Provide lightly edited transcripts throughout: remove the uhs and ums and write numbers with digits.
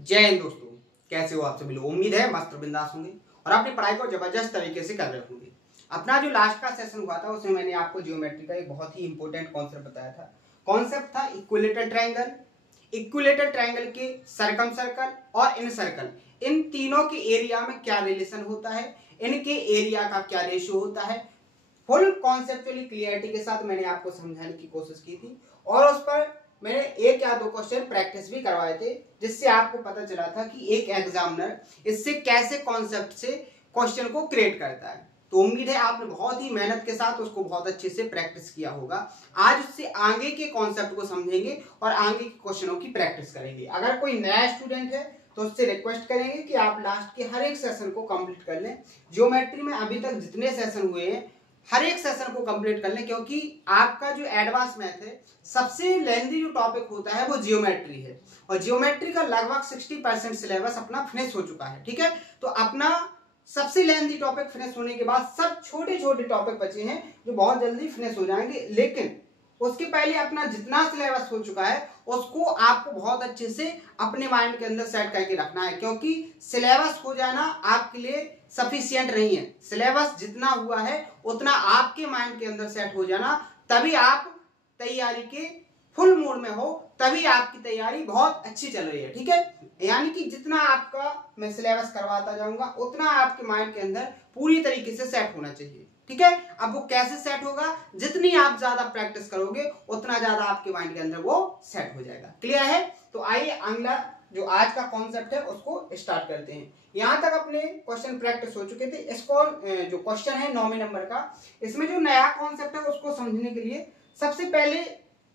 जय हिंद दोस्तों, कैसे हो आप सभी लोग। उम्मीद है मस्त बिंदास होंगे और अपनी पढ़ाई को जबरदस्त तरीके से कर रहे होंगे। अपना जो लास्ट का सेशन हुआ था उसमें मैंने आपको ज्योमेट्री का एक बहुत ही इंपॉर्टेंट कॉन्सेप्ट बताया था। कॉन्सेप्ट था इक्विलेटरल ट्रायंगल। इक्विलेटरल ट्रायंगल के सर्कम सर्कल और इन सर्कल, इन तीनों के एरिया में क्या रिलेशन होता है, इनके एरिया का क्या रेशियो होता है। फुल कॉन्सेप्चुअली क्लियरिटी के साथ मैंने आपको समझाने की कोशिश की थी और उस पर मैंने एक या दो क्वेश्चन प्रैक्टिस भी करवाए थे, जिससे आपको पता चला था कि एक एग्जामिनर इससे कैसे कॉन्सेप्ट से क्वेश्चन को क्रिएट करता है। तो उम्मीद है आपने बहुत ही मेहनत के साथ उसको बहुत अच्छे से प्रैक्टिस किया होगा। आज उससे आगे के कॉन्सेप्ट को समझेंगे और आगे के क्वेश्चनों की प्रैक्टिस करेंगे। अगर कोई नया स्टूडेंट है तो उससे रिक्वेस्ट करेंगे कि आप लास्ट के हर एक सेशन को कंप्लीट कर लें। ज्योमेट्री में अभी तक जितने सेशन हुए हैं हर एक सेशन को कंप्लीट कर लें, क्योंकि आपका जो एडवांस मैथ है सबसे लेंथी जो टॉपिक होता है वो जियोमेट्री है और जियोमेट्री का लगभग 60% सिलेबस अपना फिनिश हो चुका है। ठीक है, तो अपना सबसे लेंथी टॉपिक फिनिश होने के बाद सब छोटे छोटे टॉपिक बचे हैं जो बहुत जल्दी फिनिश हो जाएंगे, लेकिन उसके पहले अपना जितना सिलेबस हो चुका है उसको आपको बहुत अच्छे से अपने माइंड के अंदर सेट करके रखना है, क्योंकि सिलेबस हो जाना आपके लिए सफिशिएंट नहीं है। सिलेबस जितना हुआ है उतना आपके माइंड के अंदर सेट हो जाना, तभी आप तैयारी के फुल मोड में हो, तभी आपकी तैयारी बहुत अच्छी चल रही है। ठीक है, यानी कि जितना आपका मैं सिलेबस करवाता जाऊंगा उतना आपके माइंड के अंदर पूरी तरीके से सेट होना चाहिए। ठीक है, अब वो कैसे सेट होगा, जितनी आप ज्यादा प्रैक्टिस करोगे उतना ज्यादा आपके माइंड के अंदर वो सेट हो जाएगा। क्लियर है? तो आइए अगला जो आज का कॉन्सेप्ट है उसको स्टार्ट करते हैं। यहां तक अपने क्वेश्चन प्रैक्टिस हो चुके थे। इसको जो क्वेश्चन है 9वें नंबर का, इसमें जो नया कॉन्सेप्ट है उसको समझने के लिए सबसे पहले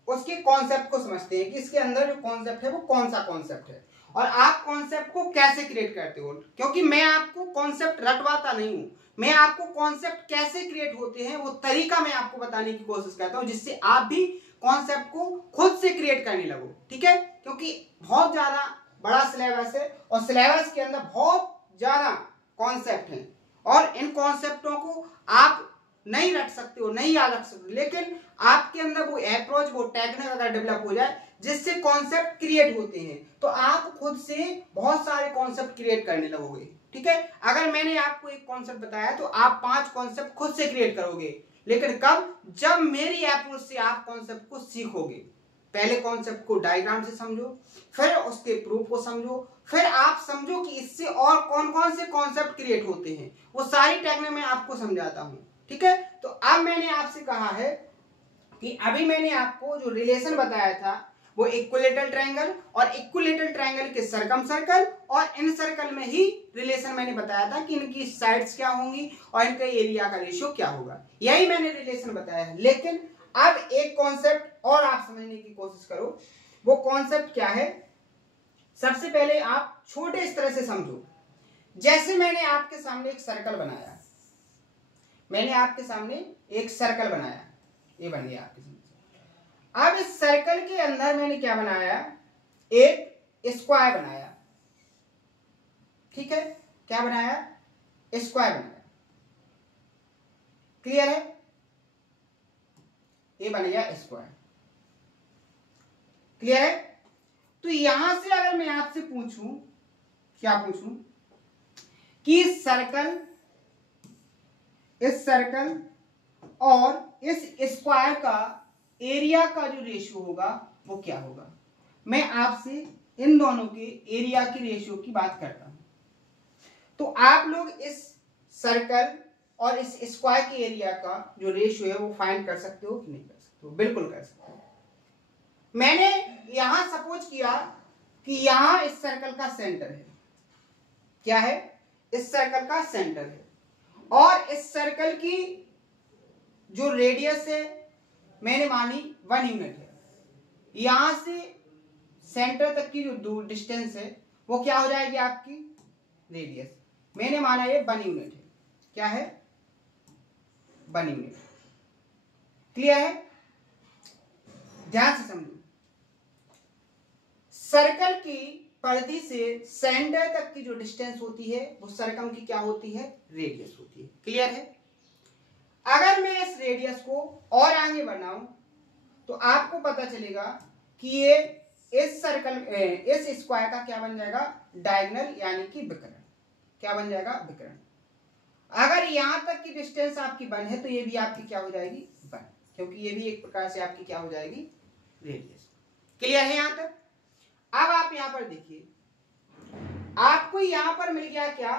उसके कॉन्सेप्ट को समझते हैं कि इसके अंदर जो कॉन्सेप्ट है वो कौन सा कॉन्सेप्ट है और आप कॉन्सेप्ट को कैसे क्रिएट करते हो। क्योंकि मैं आपको कॉन्सेप्ट रटवाता नहीं हूं, मैं आपको कॉन्सेप्ट कैसे क्रिएट होते हैं वो तरीका मैं आपको बताने की कोशिश करता हूं, जिससे आप भी कॉन्सेप्ट को खुद से क्रिएट करने लगो। ठीक है, क्योंकि बहुत ज्यादा बड़ा सिलेबस है और सिलेबस के अंदर बहुत ज्यादा कॉन्सेप्ट हैं और इन कॉन्सेप्टों को आप नहीं रख सकते हो, नहीं याद रख सकते, लेकिन आपके अंदर वो अप्रोच, वो टेक्निक अगर डेवलप हो जाए जिससे कॉन्सेप्ट क्रिएट होते हैं तो आप खुद से बहुत सारे कॉन्सेप्ट क्रिएट करने लगोगे। ठीक है, अगर मैंने आपको एक कॉन्सेप्ट बताया तो आप 5 कॉन्सेप्ट खुद से क्रिएट करोगे, लेकिन कब? जब मेरी अप्रोच से आप कॉन्सेप्ट को सीखोगे। पहले कॉन्सेप्ट को डायग्राम से समझो, फिर उसके प्रूफ को समझो, फिर आप समझो कि इससे और कौन कौन से कॉन्सेप्ट क्रिएट होते हैं, वो सारी टेक्निक मैं आपको समझाता हूं। ठीक है, तो अब मैंने आपसे कहा है कि अभी मैंने आपको जो रिलेशन बताया था वो इक्विलेटरल ट्रायंगल और इक्विलेटरल ट्रायंगल के सर्कम सर्कल और इन सर्कल में ही रिलेशन मैंने बताया था कि इनकी साइड्स क्या होंगी और इनका एरिया का रेशियो क्या होगा। यही मैंने रिलेशन बताया है, लेकिन अब एक कॉन्सेप्ट और आप समझने की कोशिश करो। वो कॉन्सेप्ट क्या है, सबसे पहले आप छोटे इस तरह से समझो। जैसे मैंने आपके सामने एक सर्कल बनाया, मैंने आपके सामने एक सर्कल बनाया, ये बन गया आपके सामने। अब इस सर्कल के अंदर मैंने क्या बनाया, एक स्क्वायर बनाया। ठीक है, क्या बनाया? स्क्वायर बनाया। क्लियर है? ये बन गया स्क्वायर। क्लियर है? तो यहां से अगर मैं आपसे पूछूं, क्या पूछूं कि इस सर्कल और इस स्क्वायर का एरिया का जो रेशियो होगा वो क्या होगा। मैं आपसे इन दोनों के एरिया की रेशियो की बात करता हूं, तो आप लोग इस सर्कल और इस स्क्वायर के एरिया का जो रेशियो है वो फाइंड कर सकते हो कि नहीं कर सकते हो? बिल्कुल कर सकते हो। मैंने यहां सपोज किया कि यहां इस सर्कल का सेंटर है। क्या है? इस सर्कल का सेंटर है और इस सर्कल की जो रेडियस है मैंने मानी 1 यूनिट है। यहां से सेंटर तक की जो दूर डिस्टेंस है वो क्या हो जाएगी आपकी रेडियस। मैंने माना ये 1 यूनिट है। क्या है? 1 यूनिट। क्लियर है? ध्यान से समझो, सर्कल की परिधि से सेंटर तक की जो डिस्टेंस होती है वो सर्कम की क्या होती है? रेडियस होती है। क्लियर है? अगर मैं इस रेडियस को और आगे बढ़ाऊं तो आपको पता चलेगा कि ये इस सर्कल इस स्क्वायर का क्या बन जाएगा, डायगोनल यानी कि विकर्ण। क्या बन जाएगा, विकर्ण। अगर यहां तक की डिस्टेंस आपकी 1 है तो ये भी आपकी क्या हो जाएगी, 1, क्योंकि ये भी एक प्रकार से आपकी क्या हो जाएगी, रेडियस। क्लियर है यहां तक। अब आप यहां पर देखिए, आपको यहां पर मिल गया क्या,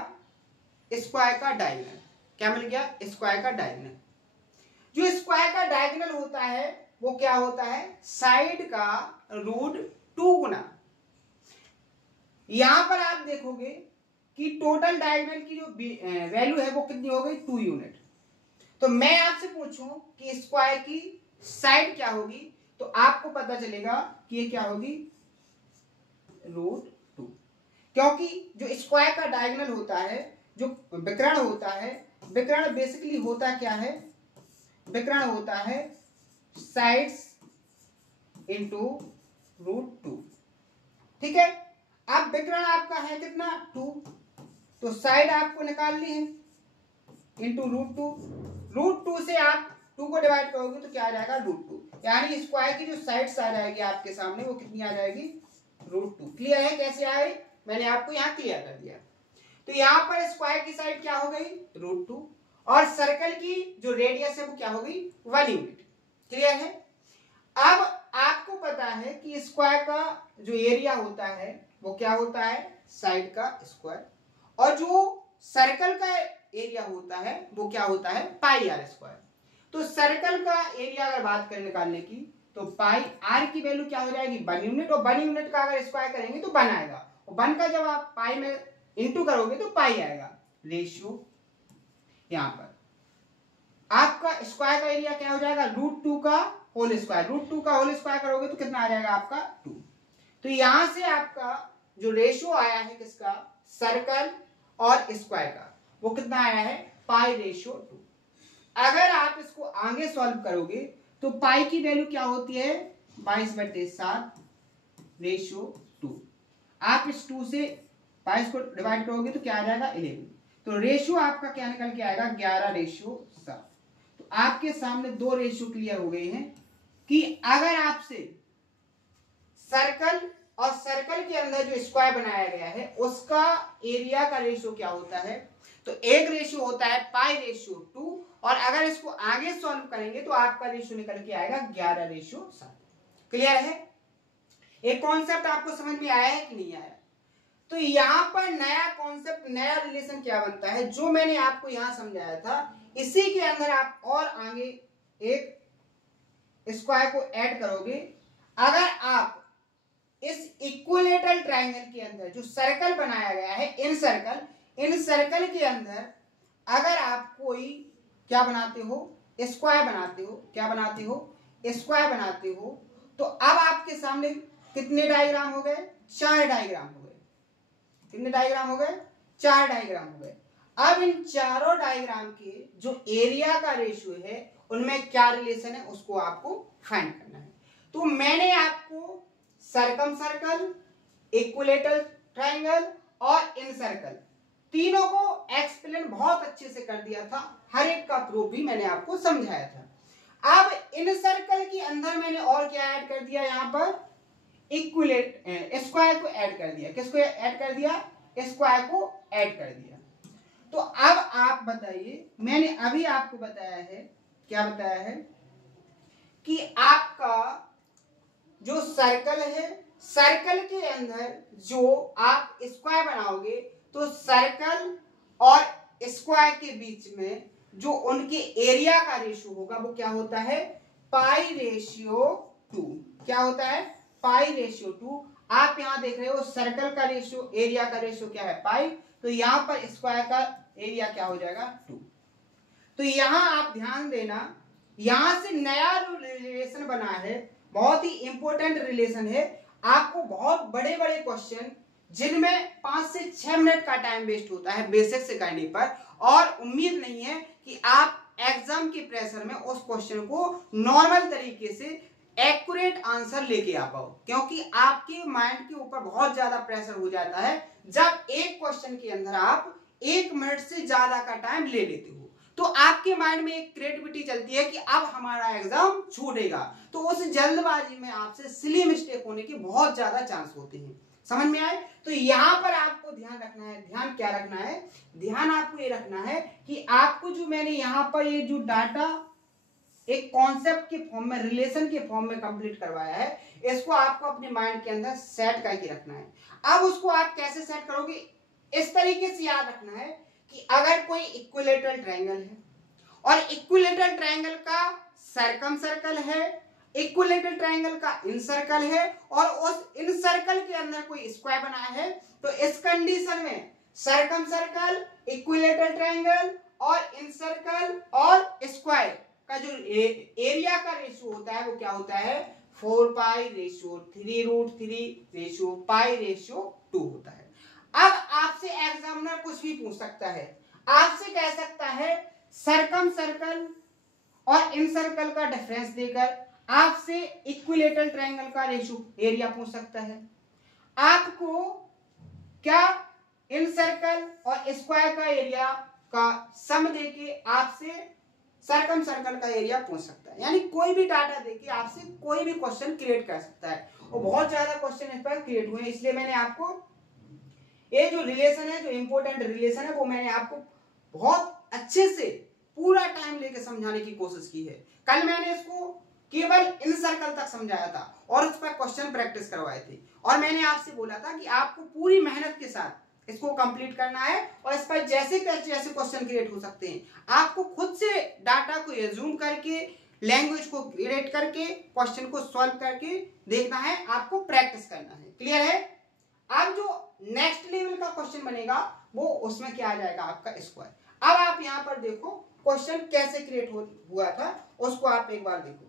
स्क्वायर का डायगोनल। क्या मिल गया, स्क्वायर का डायगोनल। जो स्क्वायर का डायगोनल होता है वो क्या होता है, साइड का √2 गुना। यहां पर आप देखोगे कि टोटल डायगोनल की जो वैल्यू है वो कितनी हो गई, 2 यूनिट। तो मैं आपसे पूछूं कि स्क्वायर की साइड क्या होगी, तो आपको पता चलेगा कि ये क्या होगी, √2। क्योंकि जो स्क्वायर का डायगोनल होता है, जो विकर्ण होता है, विकर्ण बेसिकली होता क्या है, विकर्ण होता है साइड्स इंटू √2। ठीक है। अब विकर्ण आपका है कितना, 2, तो साइड आपको निकालनी है इंटू √2। √2 से आप 2 को डिवाइड करोगे तो क्या आ जाएगा, √2। यानी स्क्वायर की जो साइड्स आ जाएगी आपके सामने वो कितनी आ जाएगी, √2। क्लियर है कैसे आए, मैंने आपको यहाँ क्लियर कर दिया। तो यहाँ पर स्क्वायर की साइड क्या हो गई, √2, और सर्कल की जो रेडियस है वो क्या हो गई, 1 यूनिट। क्लियर है। अब आपको पता है कि स्क्वायर का जो एरिया होता है वो क्या होता है, साइड का स्क्वायर, और जो सर्कल का एरिया होता है वो क्या होता है, पाई आर स्क्वायर। तो सर्कल का एरिया अगर बात करें निकालने की, तो पाई आर की वैल्यू क्या हो जाएगी, 1 यूनिट, और 1 यूनिट का अगर स्क्वायर करेंगे तो 1 आएगा, और 1 का जब आप पाई में इंटू करोगे तो पाई आएगा। रेशियो यहां पर आपका स्क्वायर का एरिया क्या हो जाएगा, √2 का होल स्क्वायर। √2 का होल स्क्वायर करोगे तो कितना आ जाएगा आपका, 2। तो यहां से आपका जो रेशियो आया है किसका, सर्कल और स्क्वायर का, वो कितना आया है, π/2। अगर आप इसको आगे सॉल्व करोगे तो पाई की वैल्यू क्या होती है, 22/7 रेशियो 2। आप इस 2 से 22 को डिवाइड करोगे तो क्या आ जाएगा, 11। तो रेशियो आपका क्या निकल के आएगा, 11/7। तो आपके सामने 2 रेशियो क्लियर हो गए हैं कि अगर आपसे सर्कल और सर्कल के अंदर जो स्क्वायर बनाया गया है उसका एरिया का रेशियो क्या होता है, तो एक रेशियो होता है π/2, और अगर इसको आगे सॉल्व करेंगे तो आपका रेशियो निकल के आएगा 11/7। क्लियर है। एक कॉन्सेप्ट आपको समझ में आया है कि नहीं आया। तो यहां पर नया कॉन्सेप्ट, नया रिलेशन क्या बनता है, जो मैंने आपको यहां समझाया था इसी के अंदर आप और आगे एक स्क्वायर को ऐड करोगे। अगर आप इस इक्विलेटरल ट्रायंगल के अंदर जो सर्कल बनाया गया है, इन सर्कल के अंदर अगर आप कोई क्या बनाते हो, स्क्वायर बनाते हो, क्या बनाते हो, स्क्वायर बनाते हो, तो अब आपके सामने कितने डायग्राम हो गए, 4 डायग्राम हो गए। कितने डायग्राम हो गए, 4 डायग्राम हो गए। अब इन चारों डायग्राम के जो एरिया का रेशियो है उनमें क्या रिलेशन है उसको आपको फाइंड करना है। तो मैंने आपको सर्कम सर्कल, इक्विलेटरल ट्रायंगल और इन सर्कल तीनों को एक्सप्लेन बहुत अच्छे से कर दिया था, हर एक का प्रूफ भी मैंने आपको समझाया था। अब इन सर्कल के अंदर मैंने और क्या ऐड कर दिया, यहां पर स्क्वायर को ऐड कर दिया। किसको ऐड कर दिया, स्क्वायर को ऐड कर दिया। तो अब आप बताइए, मैंने अभी आपको बताया है, क्या बताया है कि आपका जो सर्कल है, सर्कल के अंदर जो आप स्क्वायर बनाओगे तो सर्कल और स्क्वायर के बीच में जो उनके एरिया का रेशियो होगा वो क्या होता है, π/2। क्या होता है, π/2। आप यहां देख रहे हो सर्कल का रेशियो, एरिया का रेशियो क्या है, पाई, तो यहां पर स्क्वायर का एरिया क्या हो जाएगा, 2। तो यहां आप ध्यान देना, यहां से नया रिलेशन बना है, बहुत ही इंपॉर्टेंट रिलेशन है। आपको बहुत बड़े बड़े क्वेश्चन जिनमें 5 से 6 मिनट का टाइम वेस्ट होता है बेसिक से करने पर, और उम्मीद नहीं है कि आप एग्जाम के प्रेशर में उस क्वेश्चन को नॉर्मल तरीके से एक्यूरेट आंसर लेके आ पाओ, क्योंकि आपके माइंड के ऊपर बहुत ज्यादा प्रेशर हो जाता है जब एक क्वेश्चन के अंदर आप 1 मिनट से ज्यादा का टाइम ले लेते हो। तो आपके माइंड में एक क्रिएटिविटी चलती है कि अब हमारा एग्जाम छूटेगा, तो उस जल्दबाजी में आपसे सिली मिस्टेक होने के बहुत ज्यादा चांस होते हैं। समझ में आए? तो यहाँ पर आपको ध्यान रखना है। ध्यान क्या रखना है? ध्यान आपको ये रखना है कि आपको जो मैंने यहाँ पर ये जो डाटा एक कॉन्सेप्ट के फॉर्म में, रिलेशन के फॉर्म में कंप्लीट करवाया है, इसको आपको अपने माइंड के अंदर सेट करके रखना है। अब उसको आप कैसे सेट करोगे? इस तरीके से याद रखना है कि अगर कोई इक्विलेटरल ट्रायंगल है और इक्विलेटरल ट्रायंगल का सर्कम सर्कल है, इक्विलेटरल ट्रायंगल का इन सर्कल है और उस इन सर्कल के अंदर कोई स्क्वायर बना है, तो इस कंडीशन में सर्कम सर्कल, इक्विलेटरल ट्रायंगल और इन सर्कल और स्क्वायर का जो एरिया का रेशियो होता है वो क्या होता है? 4π/3√3/π/2 होता है। अब आपसे एग्जामिनर कुछ भी पूछ सकता है, आपसे कह सकता है सर्कम सर्कल और इन सर्कल का डिफरेंस देकर आपसे इक्विलेटरल ट्रायंगल का रेशियो एरिया पूछ सकता है। आपको क्या इन सर्कल और स्क्वायर का एरिया का सम देके आपसे सर्कम सर्कल का एरिया पूछ सकता है। यानी कोई भी डाटा देके आपसे कोई भी क्वेश्चन क्रिएट कर सकता है, और बहुत ज्यादा क्वेश्चन इस पर क्रिएट हुए हैं। इसलिए मैंने आपको ये जो रिलेशन है, जो इंपॉर्टेंट रिलेशन है, वो मैंने आपको बहुत अच्छे से पूरा टाइम लेके समझाने की कोशिश की है। कल मैंने इसको केवल इन सर्कल तक समझाया था और उस पर क्वेश्चन प्रैक्टिस करवाए थे, और मैंने आपसे बोला था कि आपको पूरी मेहनत के साथ इसको कंप्लीट करना है और इस पर जैसे जैसे क्वेश्चन क्रिएट हो सकते हैं, आपको खुद से डाटा को एज्यूम करके, लैंग्वेज को क्रिएट करके, क्वेश्चन को सॉल्व करके देखना है, आपको प्रैक्टिस करना है। क्लियर है? अब जो नेक्स्ट लेवल का क्वेश्चन बनेगा वो उसमें क्या आ जाएगा? आपका स्क्वायर। अब आप यहां पर देखो क्वेश्चन कैसे क्रिएट हुआ था, उसको आप एक बार देखो।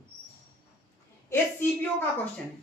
ये सीपीओ का क्वेश्चन है,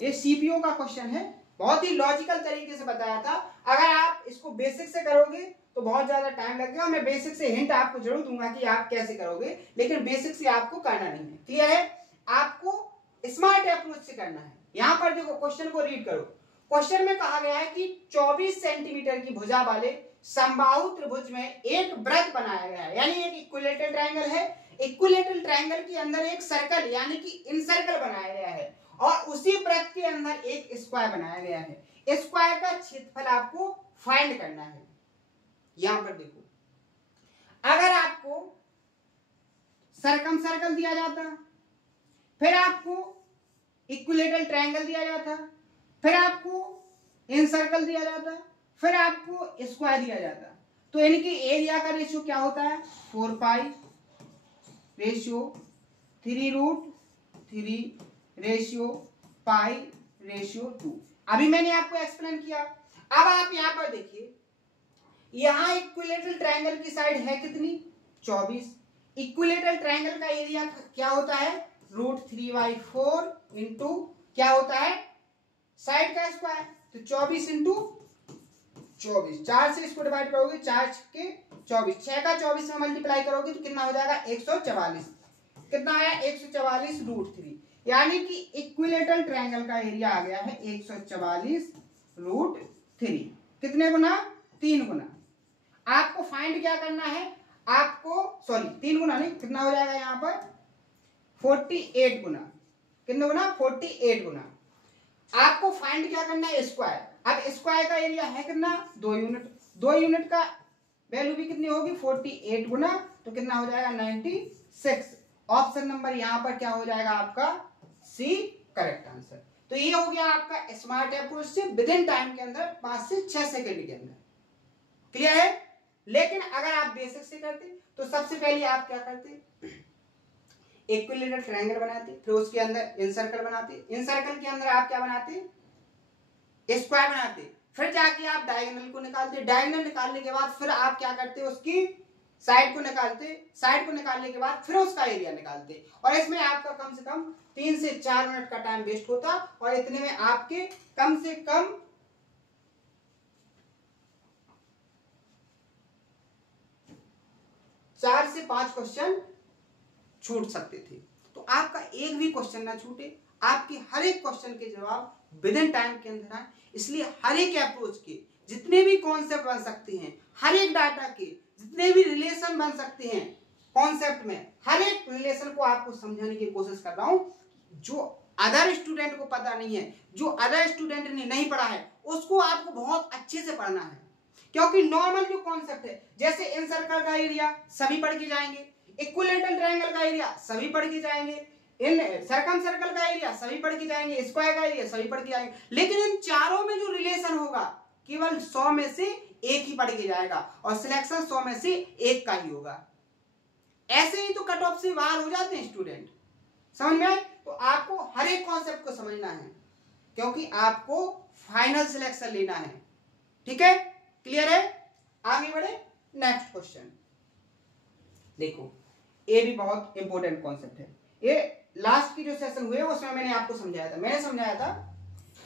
ये सीपीओ का क्वेश्चन है, बहुत ही लॉजिकल तरीके से बताया था। अगर आप इसको बेसिक से करोगे तो बहुत ज्यादा टाइम लगेगा। मैं बेसिक से हिंट आपको जरूर दूंगा कि आप कैसे करोगे, लेकिन बेसिक से आपको करना नहीं है। क्लियर है? आपको स्मार्ट अप्रोच से करना है। यहां पर देखो क्वेश्चन को रीड करो। क्वेश्चन में कहा गया है कि 24 सेंटीमीटर की भुजा वाले समबाहु त्रिभुज में एक वृत्त बनाया गया है, यानी एक इक्विलेटरल ट्रायंगल है। इक्विलेटरल ट्रायंगल के अंदर एक सर्कल यानी कि इनसर्कल बनाया गया है और उसी वृत्त के अंदर एक स्क्वायर बनाया गया है। स्क्वायर का क्षेत्रफल आपको फाइंड करना है। यहां पर देखो, अगर आपको सर्कम सर्कल दिया जाता, फिर आपको इक्विलेटरल ट्रायंगल दिया जाता, फिर आपको इन सर्कल दिया जाता, फिर आपको स्क्वायर दिया जाता, तो इनके एरिया का रेशियो क्या होता है? 4π/3√3/π/2। अभी मैंने आपको एक्सप्लेन किया। अब आप यहां पर देखिए, यहां इक्विलेटरल ट्रायंगल की साइड है कितनी? 24। इक्विलेटरल ट्रायंगल का एरिया क्या होता है? √3/4 इंटू क्या होता है? साइड का स्क्वायर, तो 24 इंटू 24। 4 से इसको डिवाइड करोगे, 4 के 24, 6 का 24 में मल्टीप्लाई करोगे तो कितना हो जाएगा? 144। कितना आया? 144√3। यानी कि इक्विलेटरल ट्रायंगल का एरिया आ गया है 144√3। कितने गुना? 3 गुना। आपको फाइंड क्या करना है? आपको 3 गुना नहीं, कितना हो जाएगा यहां पर? 48 गुना। कितने गुना? 48 गुना। आपको फाइंड क्या करना है? स्क्वायर। अब स्क्वायर का एरिया है कितना? 2 यूनिट। 2 यूनिट का वैल्यू भी कितनी होगी? 48 गुना, तो कितना हो जाएगा? 96। ऑप्शन नंबर यहां पर क्या हो जाएगा? आपका सी करेक्ट आंसर। तो ये हो गया आपका स्मार्ट अप्रोच से विद इन टाइम के अंदर 5 से 6 सेकंड के अंदर। क्लियर है? लेकिन अगर आप बेसिक से करते तो सबसे पहले आप क्या करते? इक्विलेटरल ट्रायंगल बनाते, फिर उसके अंदर इन सर्कल बनाते, इन सर्कल के अंदर आप क्या बनाते? स्क्वायर बनाते, फिर जाके आप डायगोनल को निकालते, डायगोनल निकालने के बाद फिर आप क्या करते? उसकी साइड को निकालते, साइड को निकालने के बाद फिर उसका एरिया निकालते, और इसमें आपका कम से कम 3 से 4 मिनट का टाइम वेस्ट होता, और इतने में आपके कम से कम 4 से 5 क्वेश्चन छूट सकते थे। तो आपका एक भी क्वेश्चन ना छूटे, आपके हर एक क्वेश्चन के जवाब विद इन टाइम के अंदर आए। इसलिए हर एक अप्रोच के जितने भी कॉन्सेप्ट बन सकते हैं, हर एक डाटा के जितने भी रिलेशन बन सकते हैं कॉन्सेप्ट में, हर एक रिलेशन को आपको समझाने की कोशिश कर रहा हूं। जो अदर स्टूडेंट को पता नहीं है, जो अदर स्टूडेंट ने नहीं पढ़ा है, उसको आपको बहुत अच्छे से पढ़ना है। क्योंकि नॉर्मल जो कॉन्सेप्ट है, जैसे इन सर्कल का एरिया सभी पढ़ के जाएंगे, इक्विलेटरल ट्रायंगल का एरिया सभी पढ़ के जाएंगे, इन सर्कम सर्कल का एरिया सभी पढ़ के जाएंगे, स्क्वायर का एरिया सभी पढ़ के जाएंगे, लेकिन इन चारों में जो रिलेशन होगा केवल 100 में से एक ही पढ़ के जाएगा और सिलेक्शन 100 में से एक का ही होगा। ऐसे ही तो कट ऑफ से बाहर हो जाते हैं स्टूडेंट, समझ में आए? तो आपको हर एक कॉन्सेप्ट को समझना है क्योंकि आपको फाइनल सिलेक्शन लेना है। ठीक है, क्लियर है? आगे बढ़े, नेक्स्ट क्वेश्चन देखो, ये भी बहुत इंपॉर्टेंट कॉन्सेप्ट है। ये लास्ट की जो सेशन हुए उसमें मैंने आपको समझाया था, मैंने समझाया था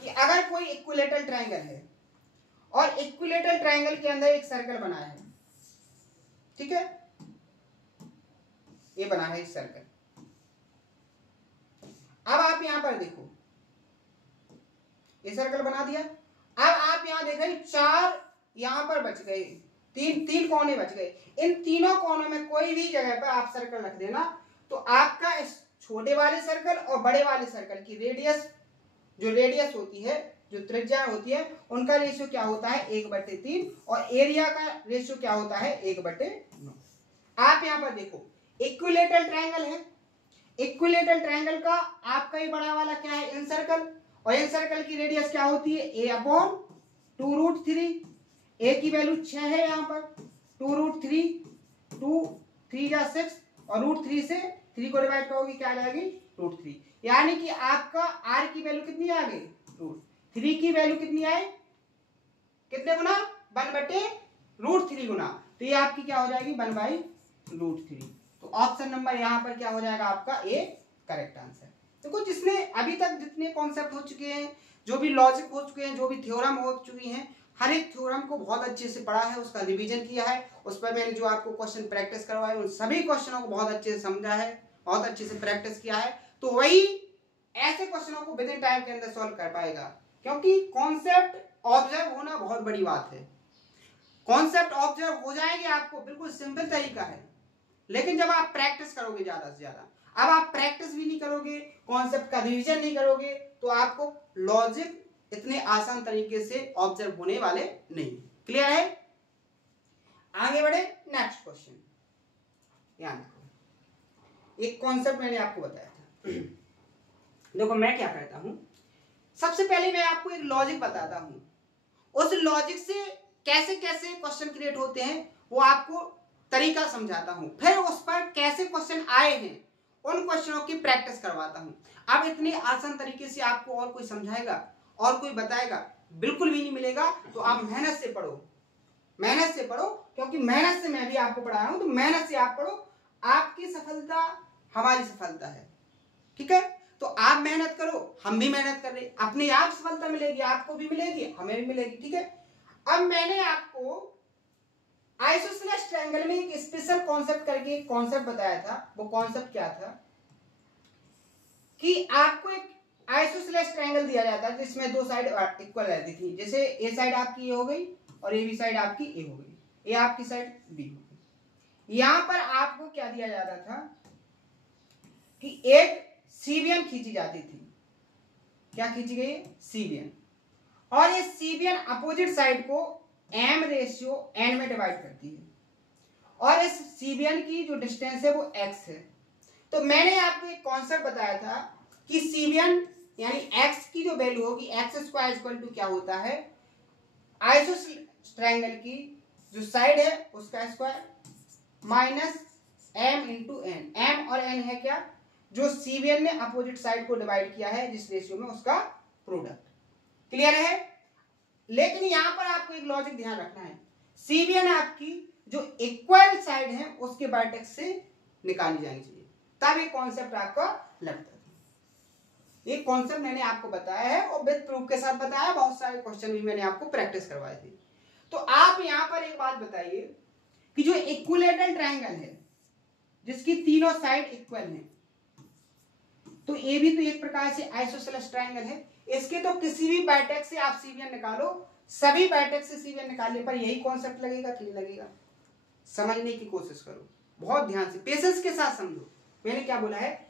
कि अगर कोई इक्विलेटरल ट्रायंगल है और इक्विलेटरल ट्रायंगल के अंदर एक सर्कल बना है, ठीक है, ये बना है एक सर्कल। अब आप यहां पर देखो, ये सर्कल बना दिया। अब आप यहां देखें 4 यहां पर बच गए, तीन कोने बच गए। इन तीनों कोनों में कोई भी जगह पर आप सर्कल रख देना तो आपका इस छोटे वाले सर्कल और बड़े वाले सर्कल की रेडियस, जो रेडियस होती है, जो त्रिज्या होती है, उनका रेशियो क्या होता है 1/3 और एरिया का रेशियो क्या होता है 1/9। आप यहां पर देखो इक्विलेटरल ट्रायंगल है, इक्विलेटरल ट्रायंगल का आपका ही बड़ा वाला क्या है इन सर्कल, और इन सर्कल की रेडियस क्या होती है a/2√3। a की वैल्यू 6 है यहाँ पर, 2√3, 2 3 जा 6 और √3 से 3 को डिवाइड करोगे क्या आ जाएगी √3, यानी कि आपका r की वैल्यू कितनी आ गई √3 की वैल्यू कितनी आए, कितने गुना 1/√3 गुना, तो ये आपकी क्या हो जाएगी 1/√3। तो ऑप्शन नंबर यहाँ पर क्या हो जाएगा आपका ए करेक्ट आंसर। देखो जिसने अभी तक जितने कॉन्सेप्ट हो चुके हैं, जो भी लॉजिक हो चुके हैं, जो भी थ्योरम हो चुकी हैं, हर एक थ्योरम को बहुत अच्छे से पढ़ा है, उसका रिवीजन किया है, उस पर मैंने जो आपको क्वेश्चन प्रैक्टिस करवाए उन सभी क्वेश्चनों को बहुत अच्छे से समझा है, बहुत अच्छे से प्रैक्टिस किया है, तो वही ऐसे क्वेश्चनों को विद इन टाइम के अंदर सॉल्व कर पाएगा। क्योंकि कॉन्सेप्ट ऑब्जर्व होना बहुत बड़ी बात है, कॉन्सेप्ट ऑब्जर्व हो जाएंगे आपको, बिल्कुल सिंपल तरीका है, लेकिन जब आप प्रैक्टिस करोगे ज्यादा से ज्यादा, अब आप प्रैक्टिस भी नहीं करोगे, कॉन्सेप्ट का रिवीजन नहीं करोगे, तो आपको लॉजिक इतने आसान तरीके से ऑब्जर्व होने वाले नहीं। क्लियर है? आगे बढ़े, नेक्स्ट क्वेश्चन। ध्यान रखो, एक कॉन्सेप्ट मैंने आपको बताया था। देखो मैं क्या करता हूं, सबसे पहले मैं आपको एक लॉजिक बताता हूं, उस लॉजिक से कैसे कैसे क्वेश्चन क्रिएट होते हैं वो आपको तरीका समझाता हूं, फिर उस पर कैसे क्वेश्चन आए हैं उन क्वेश्चनों की प्रैक्टिस करवाता हूं। अब इतने आसान तरीके से आपको और कोई समझाएगा और कोई बताएगा बिल्कुल भी नहीं मिलेगा, तो आप मेहनत से पढ़ो, मेहनत से पढ़ो, क्योंकि मेहनत से मैं भी आपको पढ़ा रहा हूं, तो मेहनत से आप पढ़ो, आपकी सफलता हमारी सफलता है। ठीक है, तो आप मेहनत करो, हम भी मेहनत कर रहे, अपने आप सफलता मिलेगी, आपको भी मिलेगी, हमें भी मिलेगी। ठीक है, अब मैंने आपको आइसोसेलेस ट्रायंगल में एक स्पेशल कॉन्सेप्ट करके एक कॉन्सेप्ट बताया था। वो कॉन्सेप्ट क्या था कि आपको एक आइसोसेलेस ट्रायंगल दिया जाता है जिसमें दो साइड इक्वल रहती थी, जैसे ए साइड आपकी ए हो गई और ए बी साइड आपकी ए हो गई, ए आपकी साइड बी हो गई। यहां पर आपको क्या दिया जाता था कि एक सीबियन खींची जाती थी, क्या खींची गई सीबियन, और ये सीबियन अपोजिट साइड को m/n में डिवाइड करती है, और इस सीबियन की जो डिस्टेंस है वो x है। तो मैंने आपको एक कॉन्सेप्ट बताया था कि सीबियन यानी x की जो वैल्यू होगी x² क्या होता है, आइसोसेलेस ट्रायंगल की जो साइड है उसका स्क्वायर माइनस m/n, m और n है क्या, जो सीबियन ने अपोजिट साइड को डिवाइड किया है जिस रेशियो में, उसका प्रोडक्ट। क्लियर है? लेकिन यहां पर आपको एक लॉजिक ध्यान रखना है, सीबियन आपकी जो इक्वल साइड है उसके वर्टेक्स से निकाली जानी चाहिए, तब ये कॉन्सेप्ट आपका लगता है। ये कॉन्सेप्ट मैंने आपको बताया है और विद प्रूफ के साथ बताया, बहुत सारे क्वेश्चन भी मैंने आपको प्रैक्टिस करवाए थे। तो आप यहां पर एक बात बताइए कि जो इक्विलेटरल ट्रायंगल है जिसकी तीनों साइड इक्वल है, तो ये भी तो एक प्रकार से आइसोसेलेस ट्रायंगल है, इसके तो किसी भी वर्टेक्स से आप सीबियन निकालो, सभी वर्टेक्स से सीबियन निकालने पर यही कॉन्सेप्ट लगेगा कि नहीं लगेगा, समझने की कोशिश करो, बहुत ध्यान से पेशेंस के साथ समझो। मैंने क्या बोला है,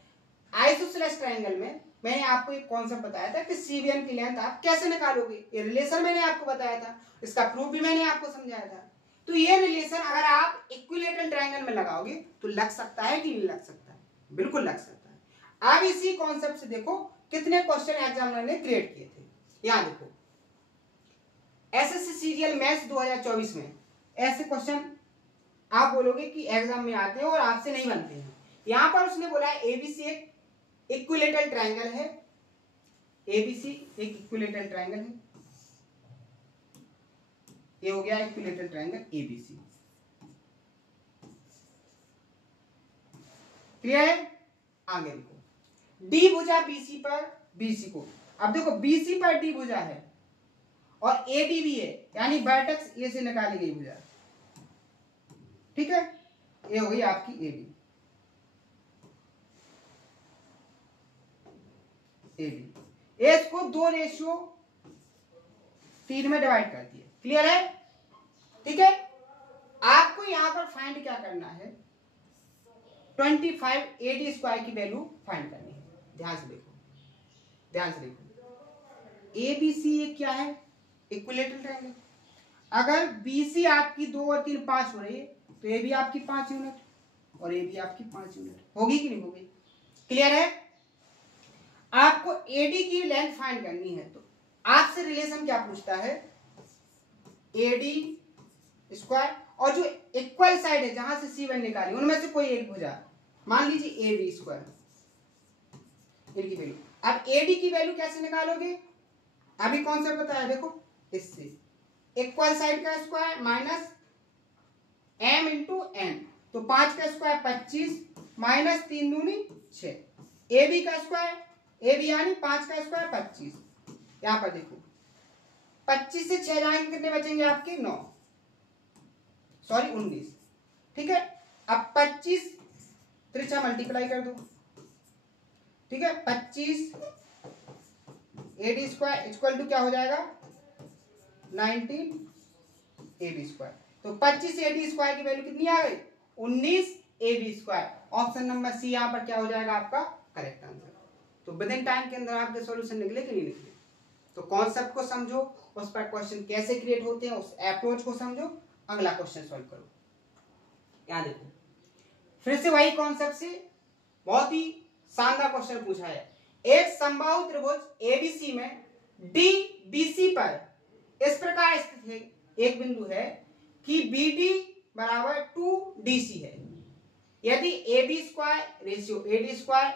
आइसोसेलेस ट्रायंगल में मैंने आपको एक कॉन्सेप्ट बताया था कि CBN की लेंथ आप कैसे निकालोगे, ये रिलेशन मैंने आपको बताया था, इसका प्रूफ भी मैंने आपको समझाया था। तो ये रिलेशन अगर आप इक्विलेटरल ट्रायंगल में लगाओगे तो लग सकता है कि नहीं लग सकता है, बिल्कुल लग सकता है। अब इसी कॉन्सेप्ट से देखो कितने क्वेश्चन एग्जामिनर ने क्रिएट किए थे। यहां देखो SSC सीरियल मैथ्स 2024 में ऐसे क्वेश्चन आप बोलोगे कि एग्जाम में आते हैं और आपसे नहीं बनते हैं। यहां पर उसने बोला है ABC एक इक्विलेटरल ट्रायंगल है, ABC एक इक्विलेटरल ट्रायंगल है, ये हो गया इक्विलेटरल ट्रायंगल ABC। क्लियर है? आगे देखो D भुजा BC पर BC को, अब देखो BC पर D भुजा है और AD भी है, यानी वर्टेक्स A से निकाली गई भुजा, ठीक है, ये हो गई आपकी AB। इसको 2:3 में डिवाइड कर दिए। क्लियर है? ठीक है, आपको यहां पर फाइंड क्या करना है, 25 AD स्क्वायर की वैल्यू फाइंड करनी है। ध्यान से देखो, ध्यान से देखो, ABC ये क्या है, इक्विलेटरल ट्रायंगल। अगर BC आपकी 2 और 3 5 हो रही है तो AB आपकी 5 यूनिट और AB आपकी 5 यूनिट होगी कि नहीं होगी? क्लियर है? आपको AD की लेंथ फाइंड करनी है तो आपसे रिलेशन क्या पूछता है, AD स्क्वायर और जो इक्वल साइड है जहां से C1 निकाली उनमें से कोई एक भुजा, मान लीजिए AB स्क्वायर, इनकी वैल्यू। अब AD की वैल्यू कैसे निकालोगे, अभी कौन सा बताया, देखो इससे इक्वल साइड का square minus m into n, तो 5 का स्क्वायर 25 माइनस 3 दूनी 6, AB का स्क्वायर, AB यानी 5 का स्क्वायर 25, यहां पर देखो 25 से 6 जाएंगे कितने बचेंगे आपके 9, सॉरी 19, ठीक है। अब 25 त्रिज्या मल्टीप्लाई कर दो, ठीक है, 25 AD स्क्वायर इक्वल टू क्या हो जाएगा 19 AB स्क्वायर, तो 25 AD स्क्वायर की वैल्यू कितनी आ गई 19 AB square. Option number C यहां पर क्या हो जाएगा आपका करेक्ट आंसर। तो विद इन टाइम के अंदर आपके सॉल्यूशन निकले कि नहीं निकले? तो कॉन्सेप्ट को समझो, उस पर क्वेश्चन कैसे क्रिएट होते हैं उस अप्रोच को समझो, अगला क्वेश्चन सॉल्व करो। यहां देखो फिर से वही कॉन्सेप्ट से बहुत ही शानदार क्वेश्चन पूछा है। एक समबाहु त्रिभुज ABC में DBC पर इस प्रकार स्थित है, एक बिंदु है कि BD बराबर 2DC है। यदि AB square ratio AD square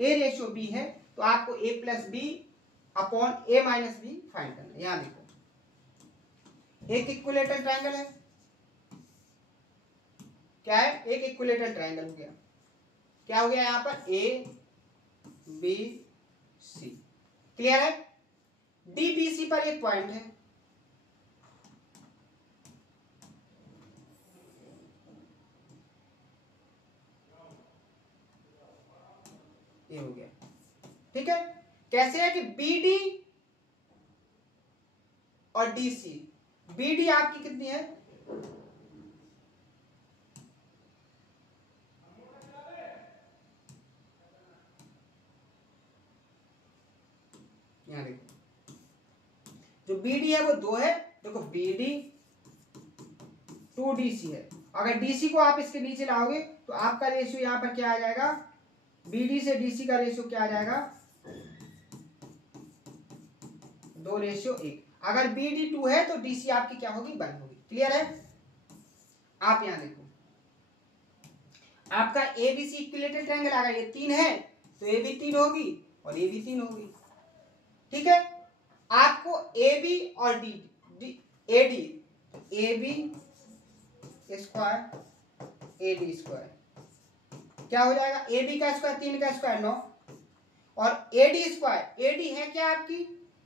A ratio B है तो आपको A plus B upon A minus B find करना है। यहां देखो एक इक्विलेटरल ट्रायंगल है, क्या है, एक इक्विलेटरल ट्रायंगल हो गया, क्या हो गया यहां पर ABC। क्लियर है? DBC पर एक पॉइंट है, ये हो गया, ठीक है। कैसे है कि BD और DC, BD आपकी कितनी है यहां देखो, जो BD है वो 2 है, देखो BD 2DC है। अगर DC को आप इसके नीचे लाओगे तो आपका रेशियो यहां पर क्या आ जाएगा, BD से DC का रेशियो क्या आ जाएगा 2:1। अगर BD 2 है तो DC आपकी क्या होगी 1 होगी। क्लियर है? आप यहां देखो आपका ABC इक्विलेटरल ट्रायंगल आ गया, ये 3 है तो AB 3 होगी और AB 3 होगी, ठीक है। आपको AB और AD स्क्वायर AD स्क्वायर क्या हो जाएगा, AB का स्क्वायर 3 का स्क्वायर 9 और AD स्क्वायर, AD है क्या आपकी,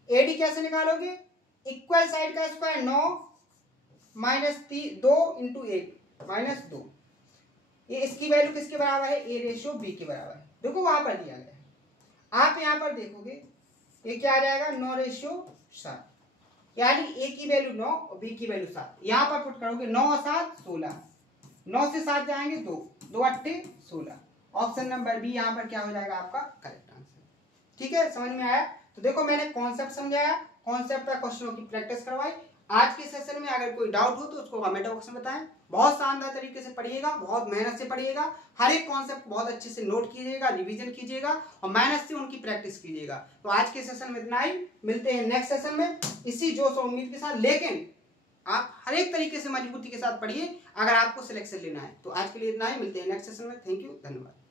AD कैसे निकालोगे, इक्वल साइड का स्क्वायर 9 माइनस 2 इंटू 1 माइनस 2, ये इसकी वैल्यू किसके बराबर है, A रेशियो B के बराबर है। देखो वहां पर दिया गया है, आप यहां पर देखोगे ये क्या आ जाएगा 9:7, यानी A की वैल्यू 9 और B की वैल्यू 7, यहां पर पुट करोगे 9 और 7 16, 9 से 7 जाएंगे 2, 2 8 16। ऑप्शन नंबर बी यहाँ पर क्या हो जाएगा आपका करेक्ट आंसर। ठीक है, समझ में आया? तो देखो मैंने कॉन्सेप्ट समझाया, कॉन्सेप्ट पर क्वेश्चनों की प्रैक्टिस करवाई। आज के सेशन में अगर कोई डाउट हो तो उसको कमेंट बॉक्स में बताएं। बहुत शानदार तरीके से पढ़िएगा, बहुत मेहनत से पढ़िएगा, हर एक कॉन्सेप्ट बहुत अच्छे से नोट कीजिएगा, रिवीजन कीजिएगा और मेहनत से उनकी प्रैक्टिस कीजिएगा। तो आज के सेशन में इतना ही, मिलते हैं नेक्स्ट सेशन में इसी जोश और उम्मीद के साथ। लेकिन आप हर एक तरीके से मजबूती के साथ पढ़िए अगर आपको सिलेक्शन लेना है। तो आज के लिए इतना ही, मिलते हैं नेक्स्ट सेशन में। थैंक यू, धन्यवाद।